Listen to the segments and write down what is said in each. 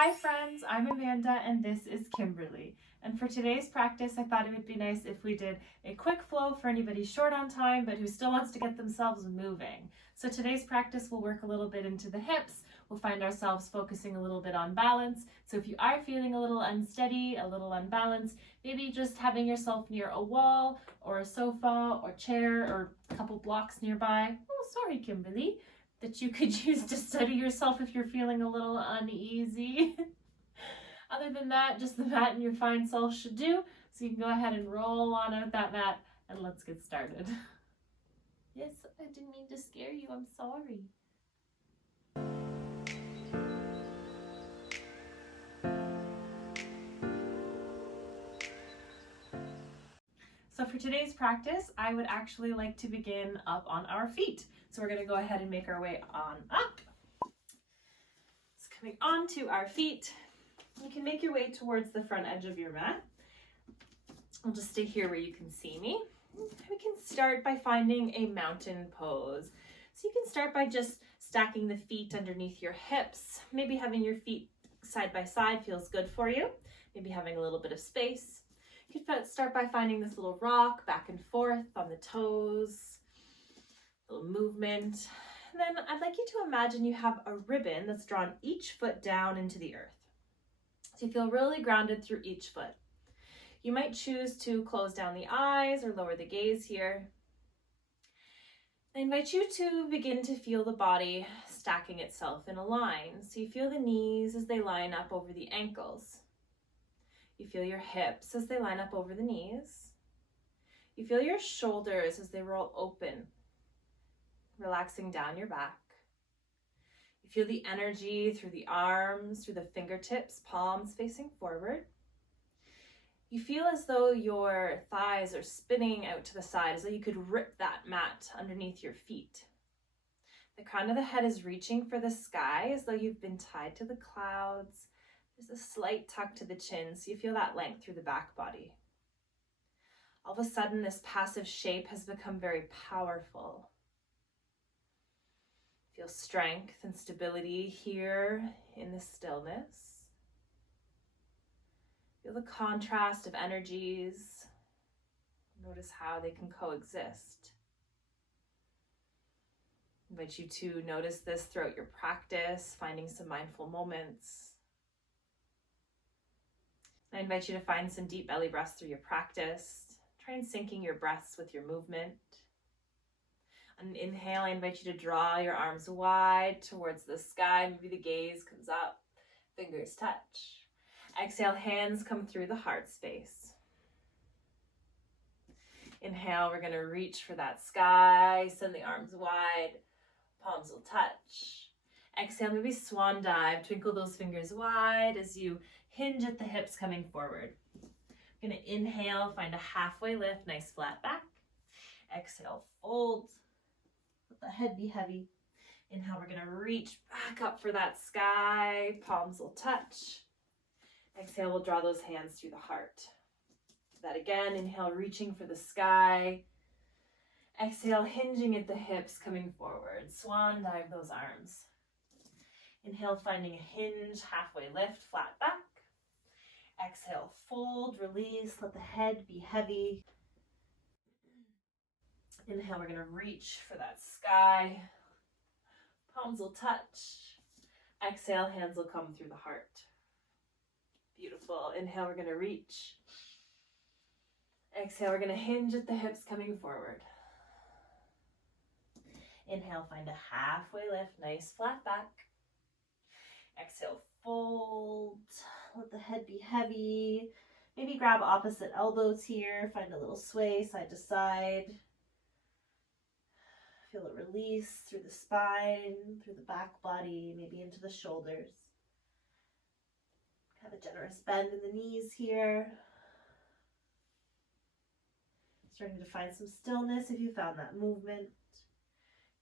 Hi friends, I'm Amanda and this is Kimberly. And for today's practice, I thought it would be nice if we did a quick flow for anybody short on time, but who still wants to get themselves moving. So today's practice will work a little bit into the hips. We'll find ourselves focusing a little bit on balance. So if you are feeling a little unsteady, a little unbalanced, maybe just having yourself near a wall or a sofa or chair or a couple blocks nearby. Oh, sorry, Kimberly. That you could use to steady yourself if you're feeling a little uneasy. Other than that, just the mat and your fine self should do. So you can go ahead and roll on out that mat and let's get started. Yes, I didn't mean to scare you. I'm sorry. So for today's practice, I would actually like to begin up on our feet. So we're going to go ahead and make our way on up. So coming onto our feet, you can make your way towards the front edge of your mat. I'll just stay here where you can see me. We can start by finding a mountain pose. So you can start by just stacking the feet underneath your hips. Maybe having your feet side by side feels good for you. Maybe having a little bit of space. You can start by finding this little rock back and forth on the toes, a little movement. And then I'd like you to imagine you have a ribbon that's drawn each foot down into the earth. So you feel really grounded through each foot. You might choose to close down the eyes or lower the gaze here. I invite you to begin to feel the body stacking itself in a line. So you feel the knees as they line up over the ankles. You feel your hips as they line up over the knees. You feel your shoulders as they roll open, relaxing down your back. You feel the energy through the arms, through the fingertips, palms facing forward. You feel as though your thighs are spinning out to the side, as though you could rip that mat underneath your feet. The crown of the head is reaching for the sky, as though you've been tied to the clouds. There's a slight tuck to the chin, so you feel that length through the back body. All of a sudden, this passive shape has become very powerful. Feel strength and stability here in the stillness. Feel the contrast of energies. Notice how they can coexist. I invite you to notice this throughout your practice, finding some mindful moments. I invite you to find some deep belly breaths through your practice. Try and syncing your breaths with your movement. On an inhale, I invite you to draw your arms wide towards the sky. Maybe the gaze comes up, fingers touch. Exhale, hands come through the heart space. Inhale, we're going to reach for that sky. Send the arms wide, palms will touch. Exhale, maybe swan dive. Twinkle those fingers wide as you hinge at the hips coming forward. We're going to inhale, find a halfway lift, nice flat back. Exhale, fold. Let the head be heavy. Inhale, we're going to reach back up for that sky. Palms will touch. Exhale, we'll draw those hands through the heart. Do that again. Inhale, reaching for the sky. Exhale, hinging at the hips, coming forward. Swan dive those arms. Inhale, finding a hinge, halfway lift, flat back. Exhale, fold, release, let the head be heavy. Inhale, we're going to reach for that sky. Palms will touch. Exhale, hands will come through the heart. Beautiful. Inhale, we're going to reach. Exhale, we're going to hinge at the hips coming forward. Inhale, find a halfway lift, nice flat back. Exhale, fold. Let the head be heavy. Maybe grab opposite elbows here. Find a little sway side to side. Feel it release through the spine, through the back body, maybe into the shoulders. Have a generous bend in the knees here. Starting to find some stillness if you found that movement.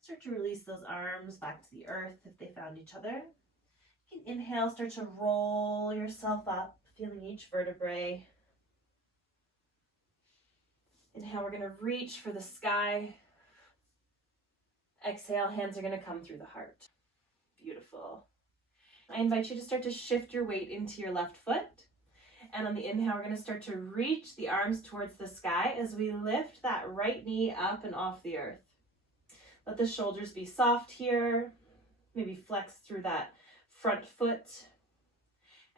Start to release those arms back to the earth if they found each other. You can inhale, start to roll yourself up, feeling each vertebrae. Inhale, we're going to reach for the sky. Exhale, hands are going to come through the heart. Beautiful. I invite you to start to shift your weight into your left foot. And on the inhale, we're going to start to reach the arms towards the sky as we lift that right knee up and off the earth. Let the shoulders be soft here. Maybe flex through that front foot.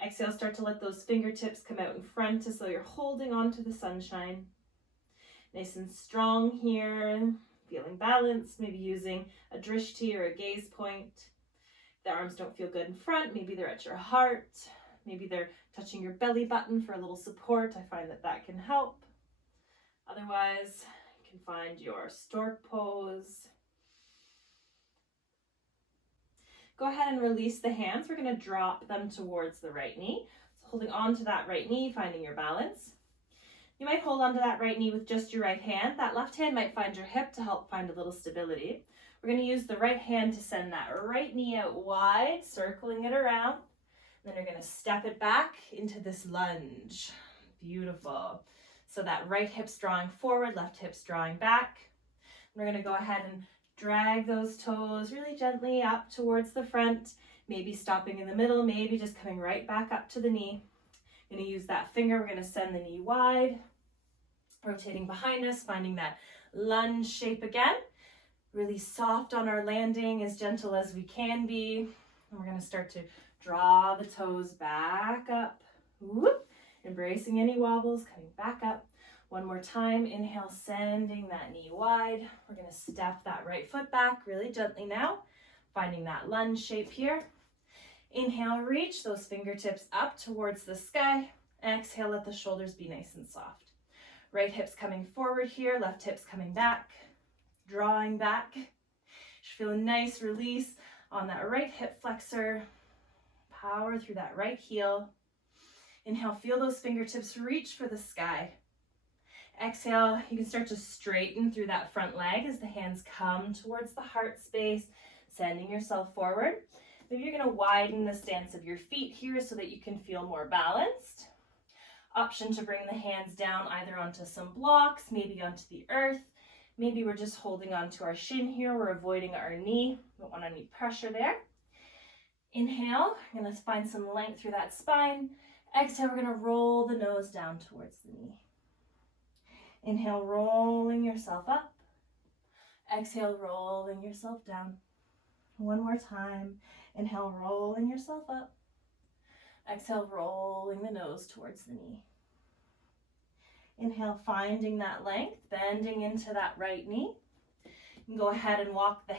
Exhale, start to let those fingertips come out in front as though you're holding on to the sunshine. Nice and strong here. Feeling balanced, maybe using a drishti or a gaze point. If the arms don't feel good in front, maybe they're at your heart. Maybe they're touching your belly button for a little support. I find that that can help. Otherwise, you can find your stork pose. Go ahead and release the hands. We're going to drop them towards the right knee. So holding on to that right knee, finding your balance. You might hold on to that right knee with just your right hand. That left hand might find your hip to help find a little stability. We're going to use the right hand to send that right knee out wide, circling it around. Then you're going to step it back into this lunge. Beautiful. So that right hip's drawing forward, left hip's drawing back. We're going to go ahead and drag those toes really gently up towards the front, maybe stopping in the middle, maybe just coming right back up to the knee. Going to use that finger. We're going to send the knee wide, rotating behind us, finding that lunge shape again. Really soft on our landing, as gentle as we can be. And we're going to start to draw the toes back up. Whoop. Embracing any wobbles, coming back up. One more time. Inhale, sending that knee wide. We're going to step that right foot back really gently now, finding that lunge shape here. Inhale, reach those fingertips up towards the sky. Exhale, let the shoulders be nice and soft. Right hip's coming forward here, left hip's coming back, drawing back. Just feel a nice release on that right hip flexor. Power through that right heel. Inhale, feel those fingertips reach for the sky. Exhale, you can start to straighten through that front leg as the hands come towards the heart space, sending yourself forward. Maybe you're going to widen the stance of your feet here so that you can feel more balanced. Option to bring the hands down either onto some blocks, maybe onto the earth. Maybe we're just holding onto our shin here. We're avoiding our knee. Don't want any pressure there. Inhale, you're going to find some length through that spine. Exhale, we're going to roll the nose down towards the knee. Inhale, rolling yourself up. Exhale, rolling yourself down. One more time. Inhale, rolling yourself up. Exhale, rolling the nose towards the knee. Inhale, finding that length, bending into that right knee. You can go ahead and walk the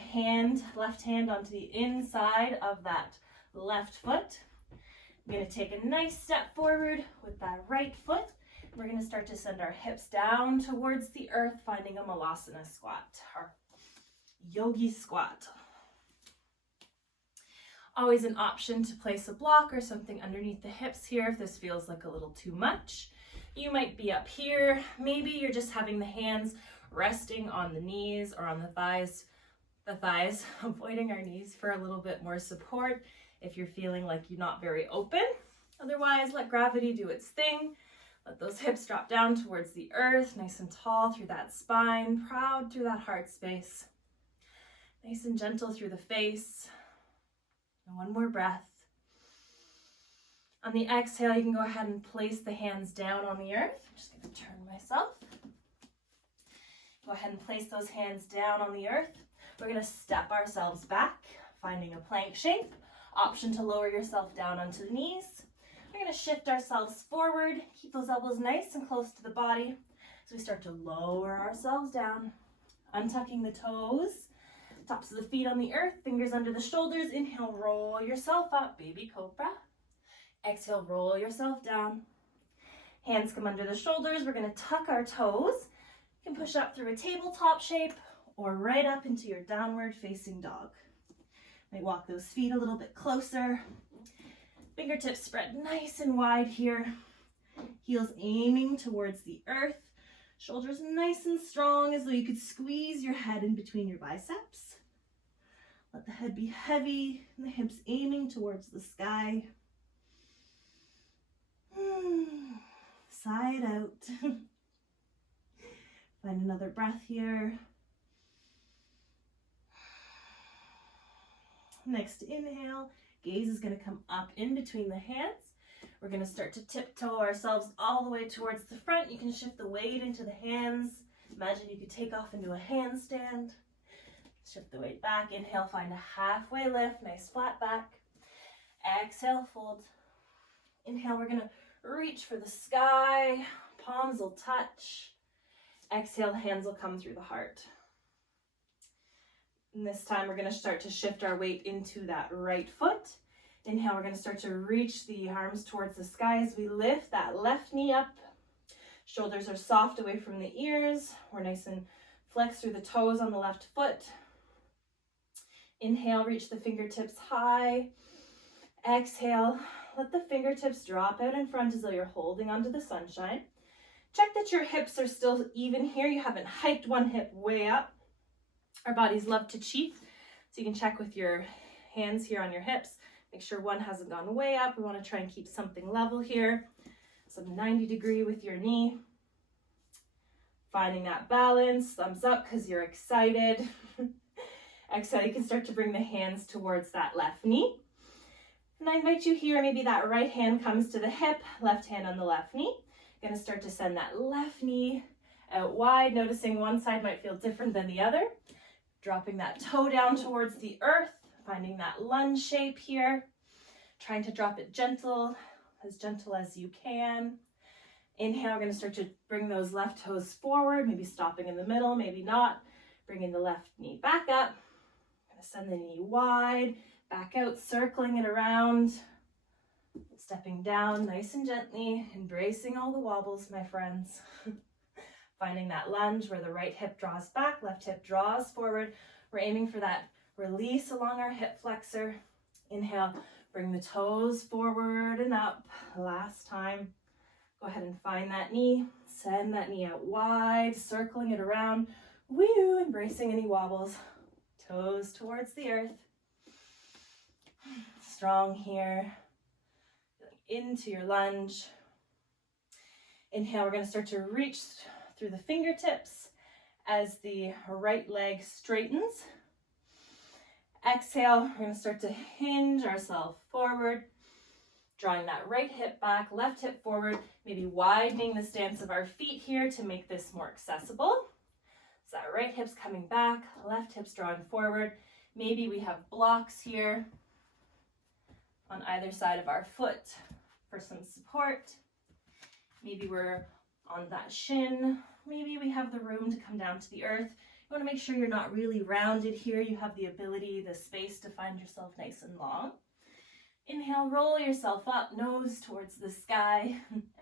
left hand onto the inside of that left foot. I'm going to take a nice step forward with that right foot. We're going to start to send our hips down towards the earth, finding a malasana squat, or yogi squat. Always an option to place a block or something underneath the hips here if this feels like a little too much. You might be up here. Maybe you're just having the hands resting on the knees or on the thighs, avoiding our knees for a little bit more support if you're feeling like you're not very open. Otherwise, let gravity do its thing. Let those hips drop down towards the earth, nice and tall through that spine, proud through that heart space. Nice and gentle through the face. And one more breath. On the exhale, you can go ahead and place the hands down on the earth. I'm just going to turn myself. Go ahead and place those hands down on the earth. We're going to step ourselves back, finding a plank shape. Option to lower yourself down onto the knees. We're going to shift ourselves forward, keep those elbows nice and close to the body. So we start to lower ourselves down, untucking the toes, tops of the feet on the earth, fingers under the shoulders. Inhale, roll yourself up, baby cobra. Exhale, roll yourself down. Hands come under the shoulders. We're going to tuck our toes. You can push up through a tabletop shape or right up into your downward facing dog. Might walk those feet a little bit closer. Fingertips spread nice and wide here. Heels aiming towards the earth. Shoulders nice and strong as though you could squeeze your head in between your biceps. Let the head be heavy and the hips aiming towards the sky. Sigh it out. Find another breath here. Next inhale, Gaze is going to come up in between the hands. We're going to start to tiptoe ourselves all the way towards the front. You can shift the weight into the hands. Imagine you could take off into a handstand. Shift the weight back. Inhale, find a halfway lift, nice flat back. Exhale, fold. Inhale, we're going to reach for the sky. Palms will touch. Exhale, hands will come through the heart. And this time we're going to start to shift our weight into that right foot. Inhale, we're going to start to reach the arms towards the sky as we lift that left knee up. Shoulders are soft away from the ears. We're nice and flexed through the toes on the left foot. Inhale, reach the fingertips high. Exhale, let the fingertips drop out in front as though you're holding onto the sunshine. Check that your hips are still even here. You haven't hiked one hip way up. Our bodies love to cheat, so you can check with your hands here on your hips. Make sure one hasn't gone way up. We want to try and keep something level here. So 90 degree with your knee. Finding that balance. Thumbs up because you're excited. Exhale, you can start to bring the hands towards that left knee. And I invite you here, maybe that right hand comes to the hip, left hand on the left knee. Going to start to send that left knee out wide, noticing one side might feel different than the other. Dropping that toe down towards the earth, finding that lunge shape here. Trying to drop it gentle as you can. Inhale, we're going to start to bring those left toes forward, maybe stopping in the middle, maybe not. Bringing the left knee back up. Going to send the knee wide, back out, circling it around. Stepping down nice and gently, embracing all the wobbles, my friends. Finding that lunge where the right hip draws back, left hip draws forward. We're aiming for that release along our hip flexor. Inhale, bring the toes forward and up. Last time. Go ahead and find that knee. Send that knee out wide, circling it around. Woo, embracing any wobbles. Toes towards the earth. Strong here. Into your lunge. Inhale, we're going to start to reach through the fingertips as the right leg straightens. Exhale, we're going to start to hinge ourselves forward, drawing that right hip back, left hip forward, maybe widening the stance of our feet here to make this more accessible. So that right hip's coming back, left hip's drawing forward. Maybe we have blocks here on either side of our foot for some support. Maybe we're on that shin. Maybe we have the room to come down to the earth. You want to make sure you're not really rounded here. You have the ability, the space to find yourself nice and long. Inhale, roll yourself up, nose towards the sky.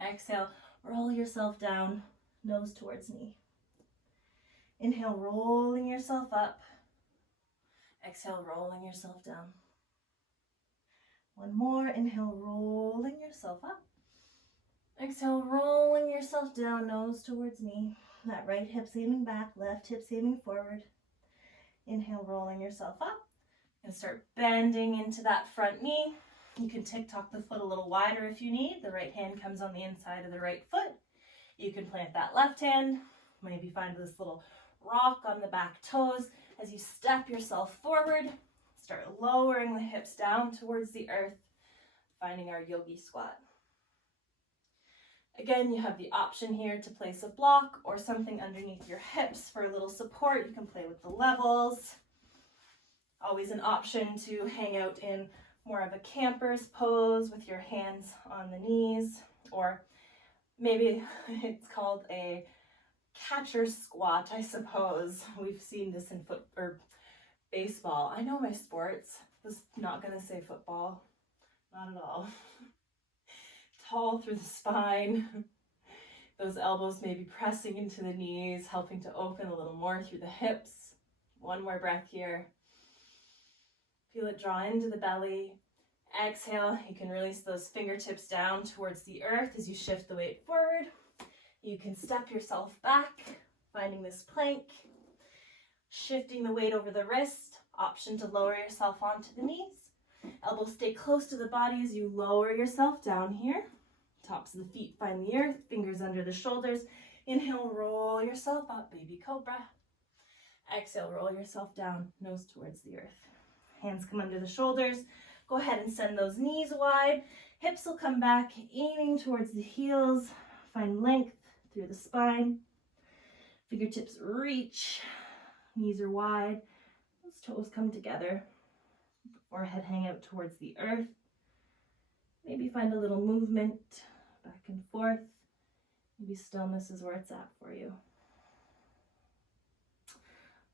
Exhale, roll yourself down, nose towards knee. Inhale, rolling yourself up. Exhale, rolling yourself down. One more. Inhale, rolling yourself up. Exhale, rolling yourself down, nose towards knee. That right hip's aiming back, left hip's aiming forward. Inhale, rolling yourself up. And start bending into that front knee. You can tick-tock the foot a little wider if you need. The right hand comes on the inside of the right foot. You can plant that left hand. Maybe find this little rock on the back toes. As you step yourself forward, start lowering the hips down towards the earth, finding our Yogi Squat. Again, you have the option here to place a block or something underneath your hips for a little support. You can play with the levels. Always an option to hang out in more of a camper's pose with your hands on the knees, or maybe it's called a catcher squat, I suppose. We've seen this in baseball. I know my sports. I was not going to say football. Not at all. Tall through the spine. Those elbows maybe pressing into the knees, helping to open a little more through the hips. One more breath here. Feel it draw into the belly. Exhale, you can release those fingertips down towards the earth as you shift the weight forward. You can step yourself back, finding this plank. Shifting the weight over the wrist. Option to lower yourself onto the knees. Elbows stay close to the body as you lower yourself down here. Tops of the feet find the earth, fingers under the shoulders. Inhale, roll yourself up, baby cobra. Exhale, roll yourself down, nose towards the earth. Hands come under the shoulders. Go ahead and send those knees wide. Hips will come back, aiming towards the heels. Find length through the spine. Fingertips reach. Knees are wide. Those toes come together. Forehead hang out towards the earth. Maybe find a little movement back and forth. Maybe stillness is where it's at for you.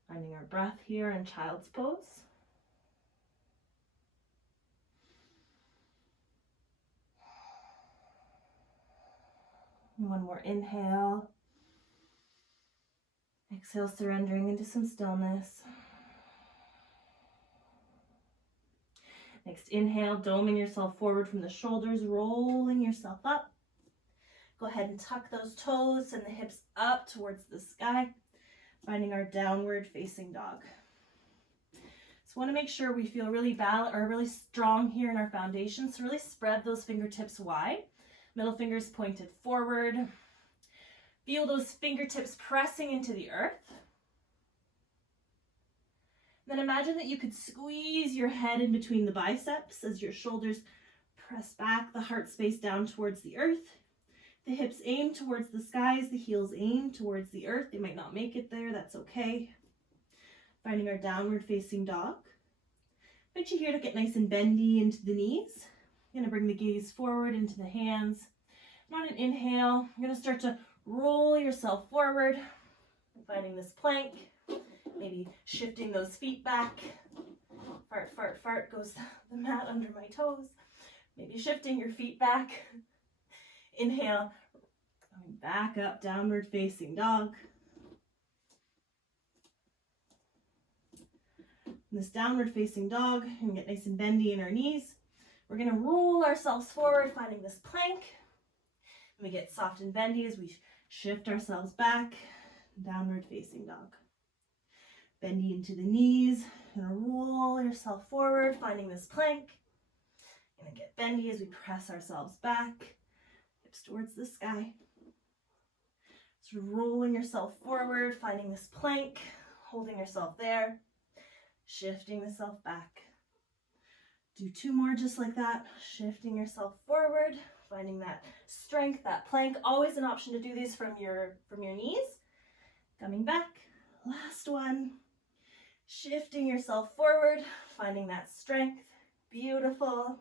Finding our breath here in child's pose. And one more inhale. Exhale, surrendering into some stillness. Next inhale, doming yourself forward from the shoulders, rolling yourself up. Go ahead and tuck those toes and the hips up towards the sky, finding our downward facing dog. So want to make sure we feel really really strong here in our foundation. So really spread those fingertips wide, middle fingers pointed forward. Feel those fingertips pressing into the earth. Then imagine that you could squeeze your head in between the biceps as your shoulders press back, the heart space down towards the earth. The hips aim towards the skies, the heels aim towards the earth. They might not make it there, that's okay. Finding our downward facing dog. Invite you here to get nice and bendy into the knees. You're gonna bring the gaze forward into the hands. And on an inhale, you're gonna start to roll yourself forward, finding this plank. Maybe shifting those feet back. Fart, fart, fart goes the mat under my toes. Maybe shifting your feet back. Inhale, coming back up, downward facing dog. In this downward facing dog, we're gonna get nice and bendy in our knees. We're gonna roll ourselves forward, finding this plank. And we get soft and bendy as we shift ourselves back, downward facing dog. Bendy into the knees, you're gonna roll yourself forward, finding this plank. Gonna get bendy as we press ourselves back, hips towards the sky. So rolling yourself forward, finding this plank, holding yourself there, shifting the self back. Do two more just like that, shifting yourself forward, finding that strength, that plank. Always an option to do these from your knees. Coming back, last one. Shifting yourself forward, finding that strength. Beautiful.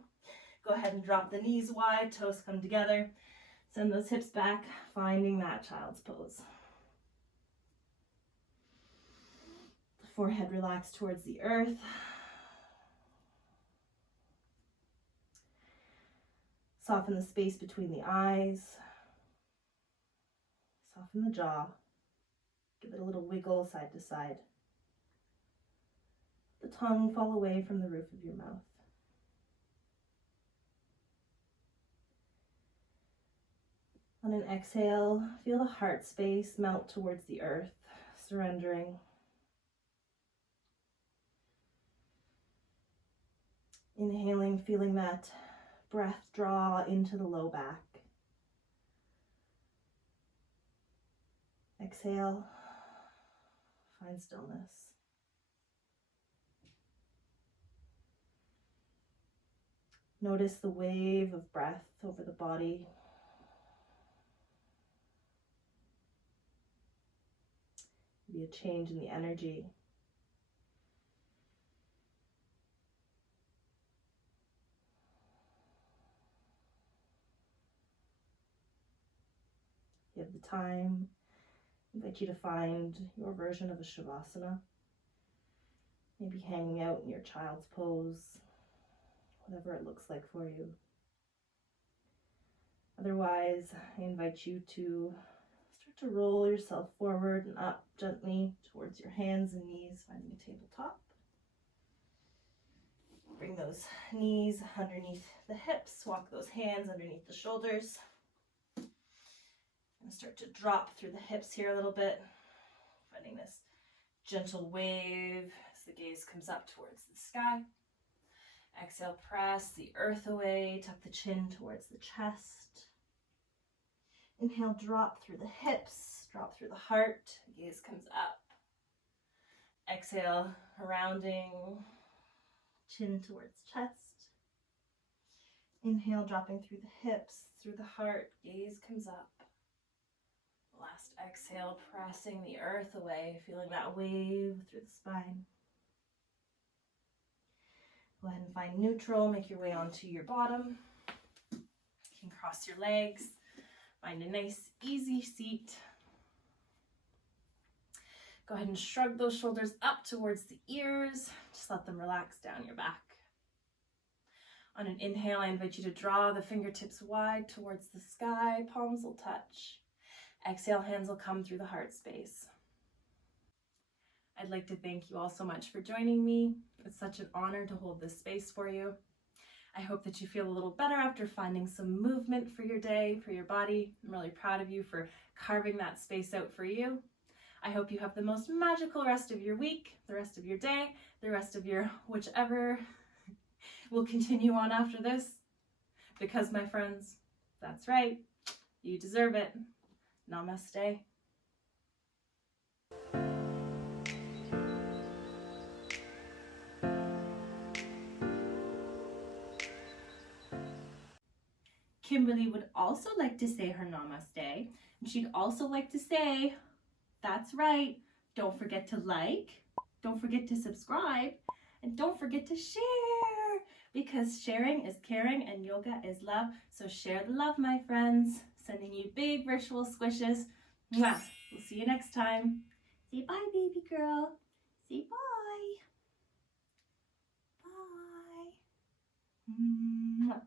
Go ahead and drop the knees wide, toes come together. Send those hips back, finding that child's pose. The forehead relaxed towards the earth. Soften the space between the eyes. Soften the jaw. Give it a little wiggle side to side. The tongue fall away from the roof of your mouth. On an exhale, feel the heart space melt towards the earth, surrendering. Inhaling, feeling that breath draw into the low back. Exhale, find stillness. Notice the wave of breath over the body. Maybe a change in the energy. If you have the time, I invite you to find your version of a Shavasana. Maybe hanging out in your child's pose, whatever it looks like for you. Otherwise, I invite you to start to roll yourself forward and up gently towards your hands and knees, finding a tabletop. Bring those knees underneath the hips, walk those hands underneath the shoulders. And start to drop through the hips here a little bit, finding this gentle wave as the gaze comes up towards the sky. Exhale, press the earth away, tuck the chin towards the chest. Inhale, drop through the hips, drop through the heart, gaze comes up. Exhale, rounding, chin towards chest. Inhale, dropping through the hips, through the heart, gaze comes up. Last exhale, pressing the earth away, feeling that wave through the spine. Go ahead and find neutral, make your way onto your bottom. You can cross your legs, find a nice, easy seat. Go ahead and shrug those shoulders up towards the ears. Just let them relax down your back. On an inhale, I invite you to draw the fingertips wide towards the sky. Palms will touch. Exhale, hands will come through the heart space. I'd like to thank you all so much for joining me. It's such an honor to hold this space for you. I hope that you feel a little better after finding some movement for your day, for your body. I'm really proud of you for carving that space out for you. I hope you have the most magical rest of your week, the rest of your day, the rest of your whichever will continue on after this. Because, my friends, that's right, you deserve it. Namaste. Kimberly would also like to say her namaste, and she'd also like to say, that's right, don't forget to like, don't forget to subscribe, and don't forget to share, because sharing is caring and yoga is love. So share the love, my friends. Sending you big virtual squishes. Mwah. We'll see you next time. Say bye, baby girl. Say bye. Bye. Mwah.